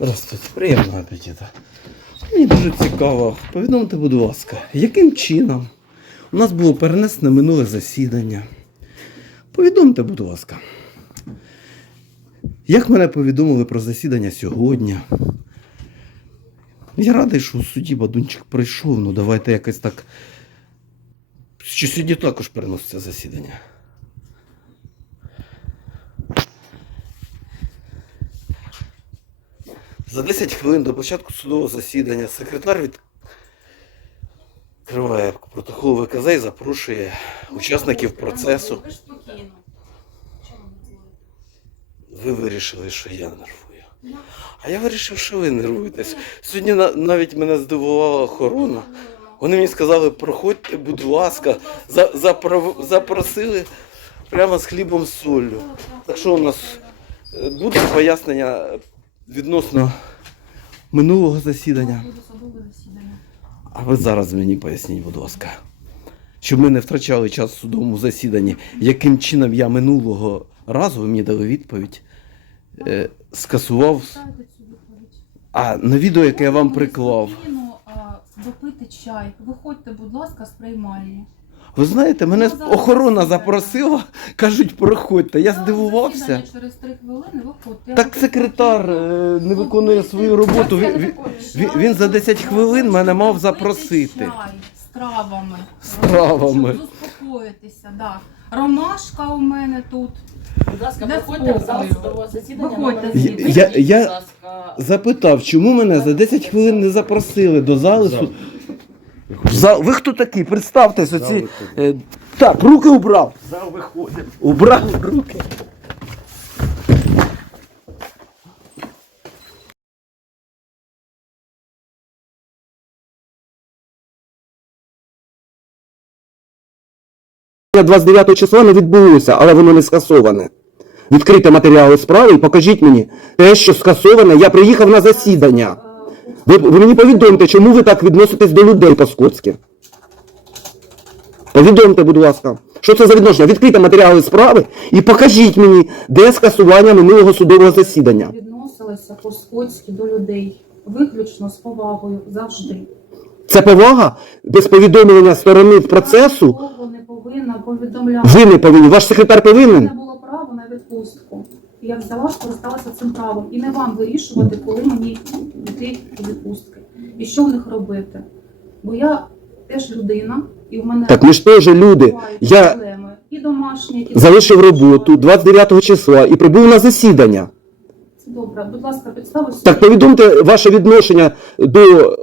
Здравствуйте, приємного апетита. Мені дуже цікаво. Повідомте, будь ласка, яким чином у нас було перенесено минуле засідання? Повідомте, будь ласка. Як мене повідомили про засідання сьогодні? Я радий, що у суді Бадунчик прийшов, ну давайте якось так. Чи сьогодні також переноситься засідання? За 10 хвилин до початку судового засідання секретар відкриває протокол ВКЗ і запрошує учасників процесу. Ви ж спокійно. Чому? Ви вирішили, що я нервую. А я вирішив, що ви нервуєтесь. Сьогодні на- навіть мене здивувала охорона. Вони мені сказали, проходьте, будь ласка, за, запров- запросили прямо з хлібом з солью. Так що у нас е, буде пояснення відносно минулого засідання. А ви зараз мені поясніть, будь ласка. Щоб ми не втрачали час в судовому засіданні, яким чином я минулого разу, ви мені дали відповідь, е, скасував. А на відео, яке я вам приклав. Допити чай. Виходьте, будь ласка, з приймальні. Ви знаєте, мене Ну, охорона запросила, кажуть, проходьте. Я здивувався. засідання Через три хвилини виходьте. Так секретар е, не виконує свою роботу. Він, він, він- він за 10 хвилин мене мав запросити. Чай з травами. З травами. Щоб заспокоїтися, да. Ромашка у мене тут. Будь ласка, Для проходьте в зал спокою. судового засідання. Виходьте номер звідси. один. Я- я- Будь ласка, Запитав, чому мене за 10 хвилин не запросили до зали суд. Зал... Ви хто такі? Представтесь, оці. Е, так, руки убрав. Зал виходимо. Убрав руки. Засідання 29 числа не відбулося, але воно не скасоване. Відкрийте матеріали справи і покажіть мені те, що скасоване. Я приїхав на засідання. Ви, ви мені повідомте, чому ви так відноситесь до людей по-скотськи. Повідомте, будь ласка, що це за відношення? Відкрийте матеріали справи і покажіть мені, де скасування минулого судового засідання. Відносилися по-скотськи до людей. Виключно з повагою завжди. Це повага без повідомлення сторони процесу. Не повинна повідомляти. Ви не повинні. Ваш секретар У повинен. мене було право на відпустку. Я взяла, скористалася цим правом. І не вам вирішувати, коли мені відпустки. І що в них робити. Бо я теж людина, і в мене Так ми ж теж люди. Я проблеми. І домашні, які залишив роботу 29 числа і прибув на засідання. Це добре. Будь ласка, підстави Так повідомте ваше відношення до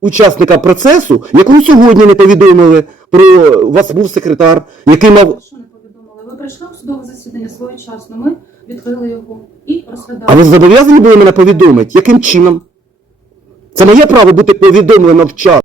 учасника процесу, якому сьогодні не повідомили про у вас був секретар, який мав. Що не повідомили? Ви прийшли в судове засідання своєчасно. Ми відкрили його і розглядали. А ви зобов'язані були мене повідомити? Яким чином? Це моє право бути повідомлено вчасно.